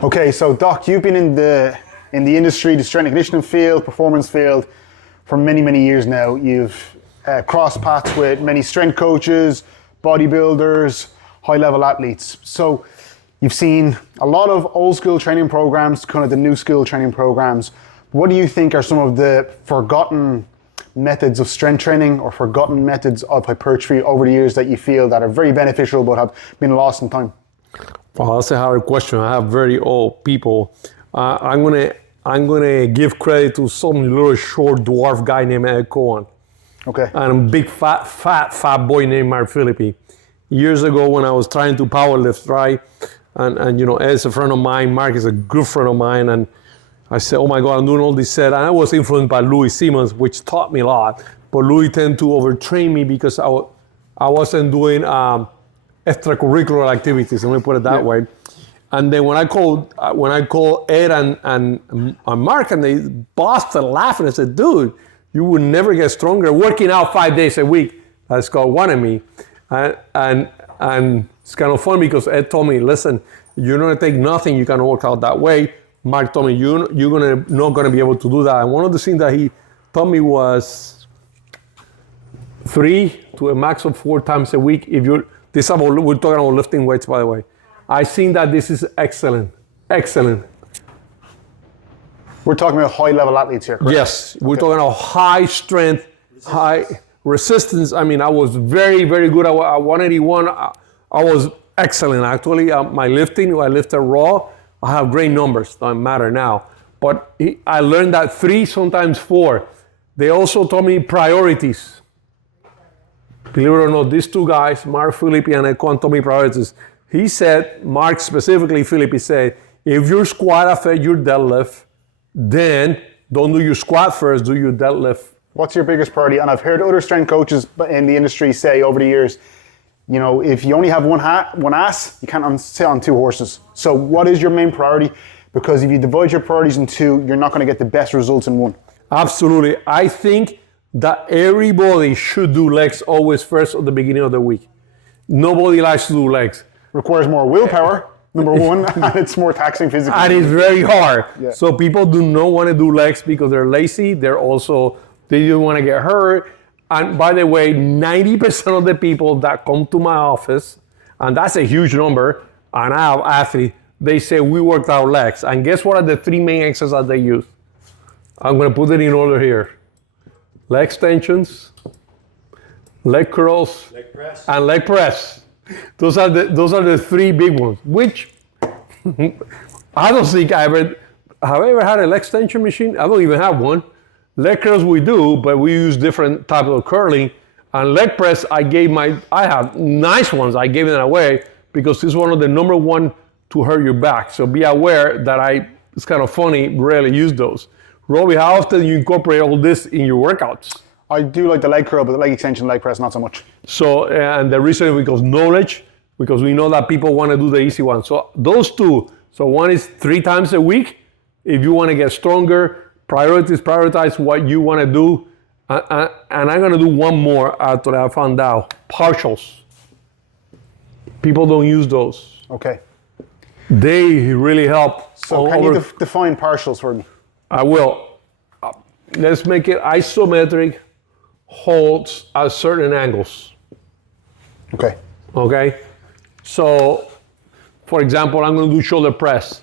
Okay, so Doc, you've been in the industry, the strength and conditioning field, performance field, for many, many years now. You've crossed paths with many strength coaches, bodybuilders, high-level athletes. So you've seen a lot of old school training programs, kind of the new school training programs. What do you think are some of the forgotten methods of strength training or forgotten methods of hypertrophy over the years that you feel that are very beneficial but have been lost in time? Well, that's a hard question. I have very old people. I'm gonna give credit to some little short dwarf guy named Ed Cohen. Okay. And a big fat boy named Mark Philippi. Years ago when I was trying to powerlift, right? And you know, Ed's a friend of mine, Mark is a good friend of mine, and I said, oh my God, I'm doing all this set. And I was influenced by Louis Simmons, which taught me a lot. But Louis tended to overtrain me because I wasn't doing extracurricular activities, let me put it that way. And then when I called Ed and Mark, and they busted laughing, I said, dude, you would never get stronger working out 5 days a week. That's called one of me. And it's kind of fun because Ed told me, listen, you're not gonna take nothing, you can work out that way. Mark told me, you're not gonna be able to do that. And one of the things that he told me was 3 to a max of 4 times a week. We're talking about lifting weights, by the way. I think that this is excellent. We're talking about high-level athletes here, correct? Yes, we're talking about high strength, high resistance. I mean, I was very, very good at 181. I was excellent, actually. My lifting, I lifted raw. I have great numbers, doesn't matter now. But I learned that 3, sometimes 4. They also taught me priorities. Believe it or not, these 2 guys, Mark Philippi and Ed Cohen, taught me priorities. He said, Mark specifically, Philippi said, if your squat affects your deadlift, then don't do your squat first, do your deadlift. What's your biggest priority? And I've heard other strength coaches in the industry say over the years, you know, if you only have one ass, you can't sit on 2 horses. So what is your main priority? Because if you divide your priorities in 2, you're not going to get the best results in 1. Absolutely. I think that everybody should do legs always first at the beginning of the week. Nobody likes to do legs. Requires more willpower, number 1, and it's more taxing physically. And it's very hard. Yeah. So people do not want to do legs because they're lazy. They don't want to get hurt. And by the way, 90% of the people that come to my office, and that's a huge number, and I have athletes, they say we worked out legs. And guess what are the 3 main exercises they use? I'm going to put it in order here. Leg extensions, leg curls, leg press, and leg press. Those are the 3 big ones, which I don't think have I ever had a leg extension machine? I don't even have one. Leg curls we do, but we use different types of curling. And leg press, I have nice ones. I gave them away because it's one of the number 1 to hurt your back. So be aware that it's kind of funny, rarely use those. Robbie, how often do you incorporate all this in your workouts? I do like the leg curl, but the leg extension, leg press, not so much. So, and the reason is because knowledge, because we know that people want to do the easy one. So those 2. So one is 3 times a week. If you want to get stronger, prioritize what you want to do. And I'm going to do one more after I found out. Partials. People don't use those. Okay. They really help. So can you define partials for me? I will. Let's make it isometric holds at certain angles. Okay. So, for example, I'm going to do shoulder press.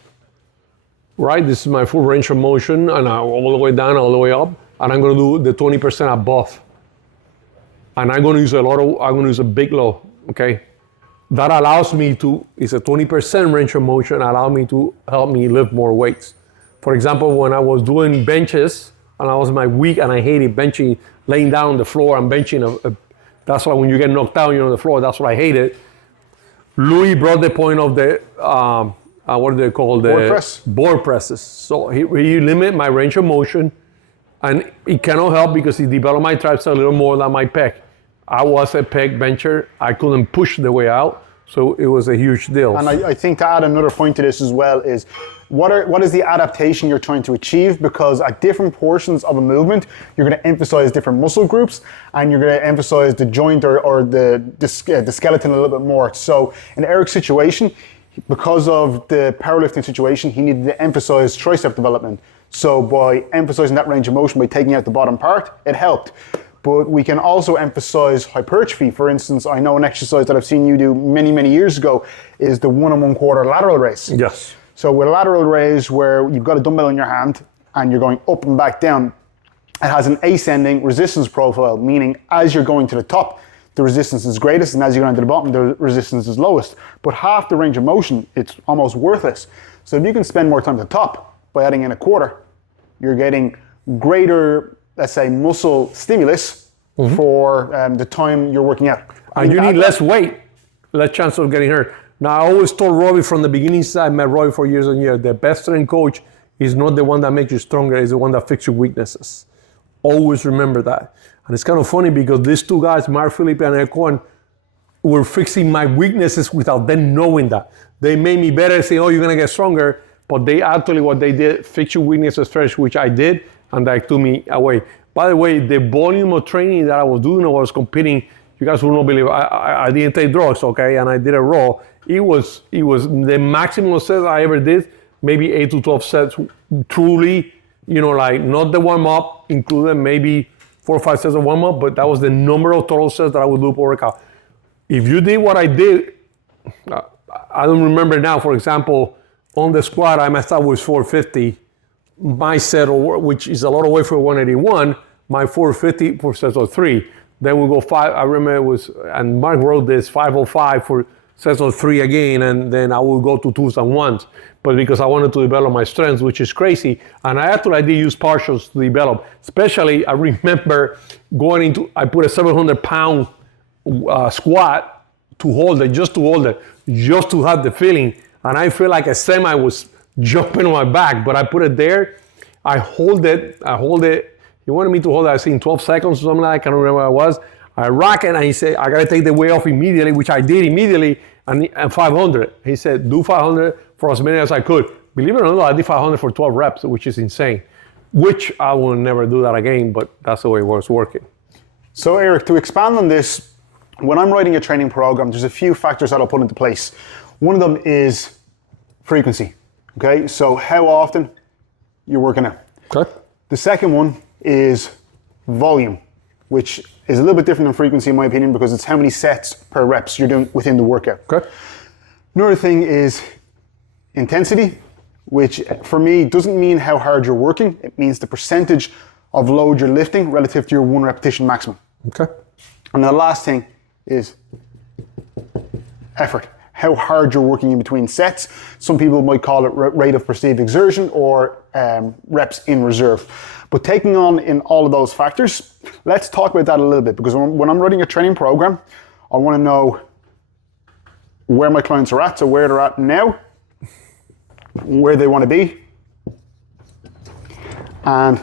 Right, this is my full range of motion, and all the way down, all the way up, and I'm going to do the 20% above. And I'm going to use a big load, okay? That allows me it's a 20% range of motion, help me lift more weights. For example, when I was doing benches, and I was my weak, and I hated benching, laying down on the floor and benching, that's why when you get knocked down, you're on the floor, that's what I hated. Louis brought the point of the, what do they call the board presses. So he limit my range of motion, and it cannot help because he developed my triceps a little more than my pec. I was a pec bencher. I couldn't push the way out, so it was a huge deal. And I think to add another point to this as well is, what is the adaptation you're trying to achieve? Because at different portions of a movement, you're going to emphasize different muscle groups, and you're going to emphasize the joint or the skeleton a little bit more. So in Eric's situation, because of the powerlifting situation, he needed to emphasize tricep development. So by emphasizing that range of motion, by taking out the bottom part, it helped. But we can also emphasize hypertrophy. For instance, I know an exercise that I've seen you do many, many years ago is the 1 1/4 lateral raise. Yes. So with a lateral raise where you've got a dumbbell in your hand and you're going up and back down, it has an ascending resistance profile, meaning as you're going to the top, the resistance is greatest, and as you're going to the bottom, the resistance is lowest. But half the range of motion, it's almost worthless. So if you can spend more time at the top by adding in a quarter, you're getting greater, let's say, muscle stimulus for the time you're working out. And you need less weight, less chance of getting hurt. Now, I always told Robbie from the beginning, I met Robbie for years and years, the best strength coach is not the one that makes you stronger, it's the one that fixes your weaknesses. Always remember that. And it's kind of funny because these two guys, Mark Philippe and Ed Cohen, were fixing my weaknesses without them knowing that. They made me better, say, oh, you're going to get stronger. But they actually, what they did, fix your weaknesses first, which I did, and that took me away. By the way, the volume of training that I was doing, I was competing, you guys will not believe, I didn't take drugs, okay, and I did it raw. It was the maximum sets I ever did, maybe 8 to 12 sets, truly, like not the warm-up, including maybe 4 or 5 sets of warm-up, but that was the number of total sets that I would do per workout. If you did what I did, I don't remember now, for example, on the squat, I messed up with 450. My set, which is a lot of weight for 181, my 450 for sets of 3. Then we go 5, I remember it was, and Mark wrote this, 505 for sets of 3 again, and then I will go to 2s and 1s. But because I wanted to develop my strengths, which is crazy. And I did use partials to develop. Especially, I remember I put a 700-pound squat to hold it, just to have the feeling. And I feel like a semi was jumping on my back, but I put it there. I hold it. He wanted me to hold it, I think 12 seconds or something like that. I can't remember what it was. I rock it, and he said, I got to take the weight off immediately, which I did immediately, and 500. He said, do 500 for as many as I could. Believe it or not, I did 500 for 12 reps, which is insane, which I will never do that again, but that's the way it was working. So Eric, to expand on this, when I'm writing a training program, there's a few factors that I'll put into place. One of them is frequency, okay? So how often you're working out. Okay. The second one is volume, which is a little bit different than frequency in my opinion because it's how many sets per reps you're doing within the workout. Okay. Another thing is intensity, which for me doesn't mean how hard you're working. It means the percentage of load you're lifting relative to your 1 repetition maximum. Okay. And the last thing is effort. How hard you're working in between sets. Some people might call it rate of perceived exertion or reps in reserve. But taking on in all of those factors, let's talk about that a little bit because when I'm running a training program, I want to know where my clients are at, so where they're at now, where they want to be, and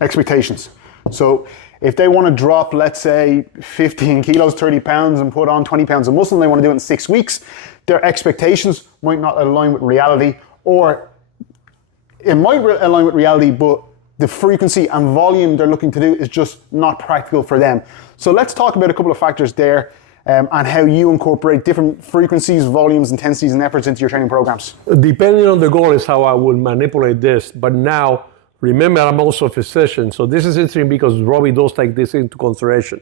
expectations. So if they want to drop, let's say, 15 kilos, 30 pounds, and put on 20 pounds of muscle, and they want to do it in 6 weeks, their expectations might not align with reality, or it might align with reality, but the frequency and volume they're looking to do is just not practical for them. So let's talk about a couple of factors there and how you incorporate different frequencies, volumes, intensities, and efforts into your training programs. Depending on the goal is how I will manipulate this, but now, remember, I'm also a physician, so this is interesting because Robbie does take this into consideration.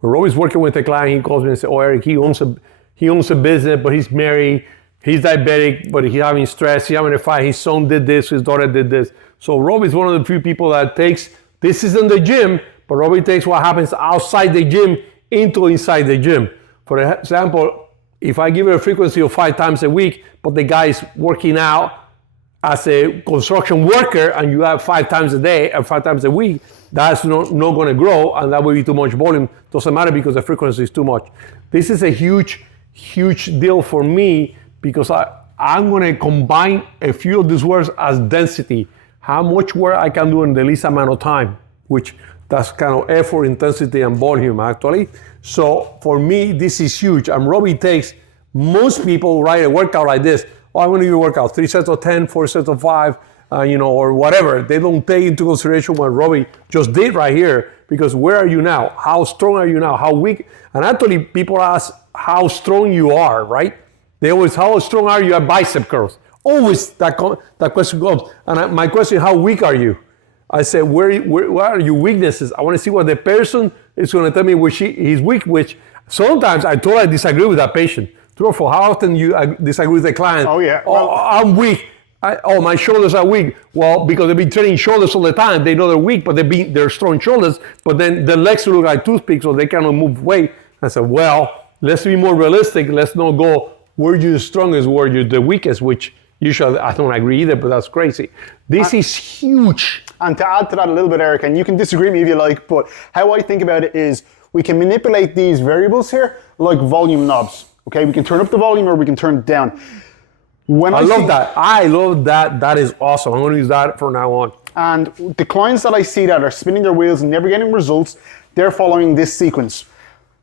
When Robbie's working with a client, he calls me and says, oh, Eric, he owns a business, but he's married, he's diabetic, but he's having stress, he's having a fight, his son did this, his daughter did this. So Robbie's one of the few people that takes, this is in the gym, but Robbie takes what happens outside the gym into inside the gym. For example, if I give it a frequency of 5 times a week, but the guy is working out as a construction worker and you have 5 times a day and 5 times a week, that's not going to grow and that will be too much volume. Doesn't matter because the frequency is too much. This is a huge deal for me because I'm going to combine a few of these words as density. How much work I can do in the least amount of time, which that's kind of effort, intensity, and volume actually. So for me, this is huge. And Robbie takes, most people write a workout like this. Oh, I want to do a workout, 3 sets of 10, 4 sets of 5, or whatever. They don't take into consideration what Robbie just did right here, because where are you now? How strong are you now? How weak? And actually, people ask how strong you are, right? They always, how strong are you at bicep curls? Always that question comes. And my question, how weak are you? I said, where are your weaknesses? I want to see what the person is going to tell me where he's weak, which sometimes I totally disagree with that patient. True, for how often you disagree with the client? Oh, yeah. Well, I'm weak. My shoulders are weak. Well, because they've been training shoulders all the time. They know they're weak, but they're strong shoulders. But then the legs look like toothpicks, so they cannot move weight. I said, well, let's be more realistic. Let's not go where you're the strongest, where you're the weakest, which usually I don't agree either, but that's crazy. This is huge. And to add to that a little bit, Eric, and you can disagree with me if you like, but how I think about it is we can manipulate these variables here like volume knobs. Okay, we can turn up the volume or we can turn it down. I love that. That is awesome. I'm going to use that from now on. And the clients that I see that are spinning their wheels and never getting results, they're following this sequence.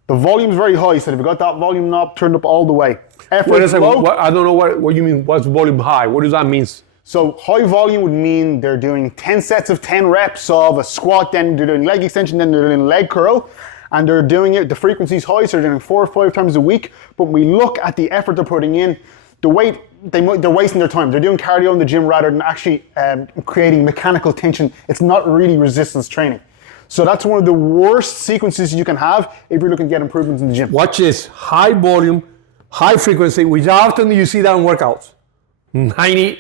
The volume's very high, so they've got that volume knob turned up all the way. Wait a second, I don't know what you mean. What's volume high? What does that mean? So high volume would mean they're doing 10 sets of 10 reps of a squat, then they're doing leg extension, then they're doing leg curl, and they're doing it, the frequency's high, so they're doing 4 or 5 times a week. But when we look at the effort they're putting in, the weight, they're wasting their time. They're doing cardio in the gym rather than actually creating mechanical tension. It's not really resistance training. So that's one of the worst sequences you can have if you're looking to get improvements in the gym. Watch this, high volume, high frequency, which often you see that in workouts. 99%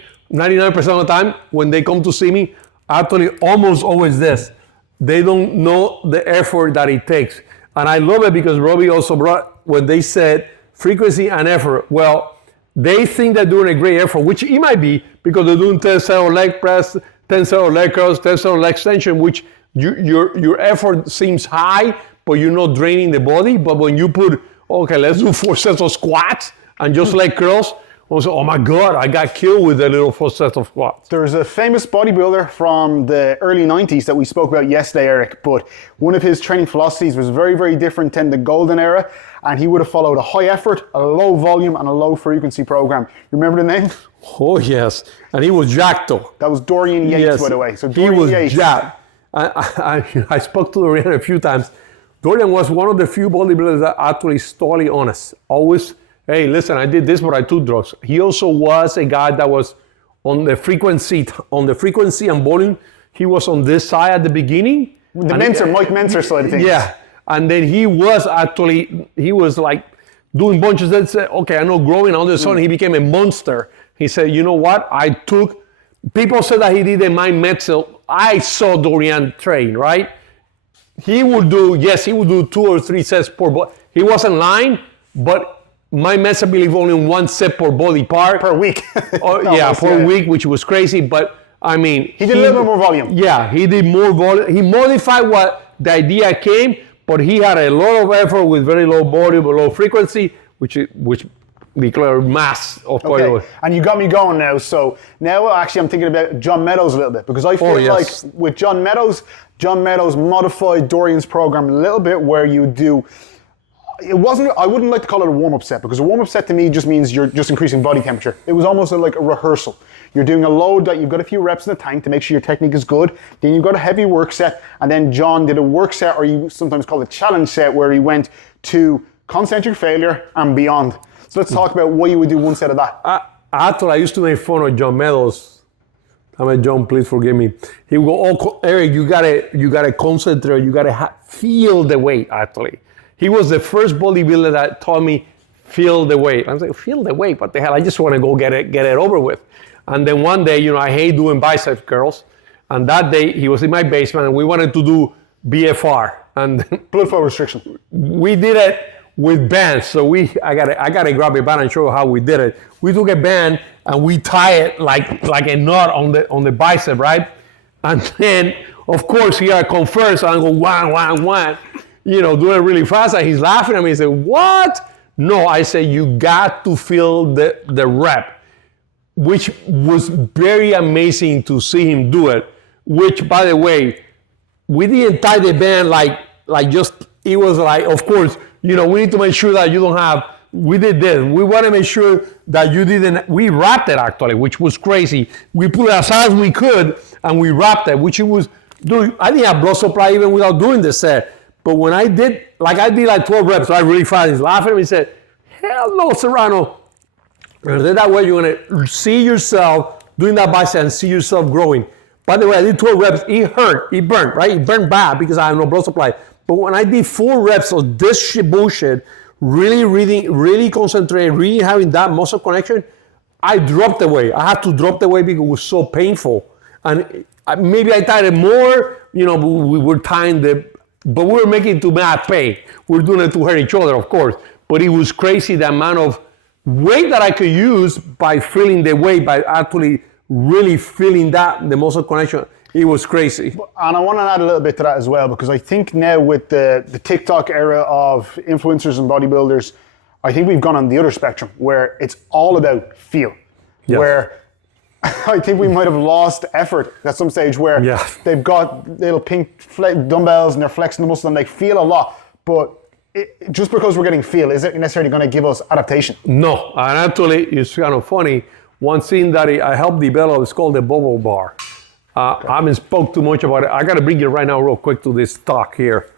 of the time when they come to see me, actually almost always this. They don't know the effort that it takes. And I love it because Robbie also brought, when they said frequency and effort, well, they think they're doing a great effort, which it might be because they're doing 10 set of leg press, 10 set of leg curls, 10 set of leg extension, which your effort seems high, but you're not draining the body. But when you put, okay, let's do 4 sets of squats and just leg curls, also, oh my God, I got killed with a little 4 sets of squats. There's a famous bodybuilder from the early 90s that we spoke about yesterday, Eric, but one of his training philosophies was very, very different than the golden era, and he would have followed a high effort, a low volume, and a low frequency program. Remember the name? Oh, yes. And he was jacked, though. That was Dorian Yates, yes. By the way. So Dorian he was Yates. Jacked. I spoke to Dorian a few times. Dorian was one of the few bodybuilders that actually totally honest. Always, hey, listen, I did this, but I took drugs. He also was a guy that was on the frequency and volume. He was on this side at the beginning. The Mike Menser side of things. Yeah. And then he was like doing bunches that said, okay, I know growing. All of a sudden, he became a monster. He said, you know what? People said that he did a mind metzel. I saw Dorian train, right? He would do 2 or 3 sets per body. He wasn't lying, but my metzel believe only 1 set per body part. Per week. Per week, which was crazy. But I mean, he did a little bit more volume. Yeah, he did more volume. He modified what the idea came, but he had a lot of effort with very low volume, low frequency, which declared mass of cardio. Okay. And you got me going now. So now actually I'm thinking about John Meadows a little bit because I feel like with John Meadows modified Dorian's program a little bit where you do, I wouldn't like to call it a warm-up set because a warm-up set to me just means you're just increasing body temperature. It was almost like a rehearsal. You're doing a load that you've got a few reps in the tank to make sure your technique is good. Then you've got a heavy work set. And then John did a work set, or you sometimes call it a challenge set, where he went to concentric failure and beyond. So let's talk about why you would do 1 set of that. I used to make fun of John Meadows. John, please forgive me. He would go, oh, Eric, you gotta concentrate. You gotta feel the weight. Actually, he was the first bodybuilder that taught me feel the weight. I was like, feel the weight? What the hell? I just want to go get it over with. And then one day, I hate doing bicep curls. And that day, he was in my basement, and we wanted to do BFR. And blood flow restriction. We did it with bands. So I gotta grab a band and show you how we did it. We took a band and we tie it like a knot on the bicep, right? And then, of course, here I come first, and I go one, do it really fast. And he's laughing at me. He said, "What?" No, I said, you got to feel the rep. Which was very amazing to see him do it. Which, by the way, we didn't tie the band it was like, of course, we need to make sure that you don't have, we did this. We want to make sure that you didn't, we wrapped it actually, which was crazy. We put it as high as we could and we wrapped it, which it was, dude, I didn't have blood supply even without doing the set. But when I did 12 reps, so I really fast, he's laughing at me and said, hell no, Serrano. And then that way you're gonna see yourself doing that bicep and see yourself growing. By the way, I did 12 reps. It hurt. It burned, right? It burned bad because I have no blood supply. But when I did 4 reps of this shit bullshit, really concentrated, really having that muscle connection, I dropped the weight. I had to drop the weight because it was so painful. And maybe I tied it more, we were tying but we were making it to not pay. We were doing it to hurt each other, of course. But it was crazy the amount of weight that I could use by feeling the weight, by actually really feeling the muscle connection. It was crazy. And I want to add a little bit to that as well, because I think now with the TikTok era of influencers and bodybuilders, I think we've gone on the other spectrum where it's all about feel. Yes. Where I think we might have lost effort at some stage where they've got little pink dumbbells and they're flexing the muscle and they feel a lot. But just because we're getting feel, is it necessarily going to give us adaptation? No, and actually it's kind of funny. One thing that I helped develop is called the bubble bar. I haven't spoke too much about it. I got to bring you right now real quick to this talk here.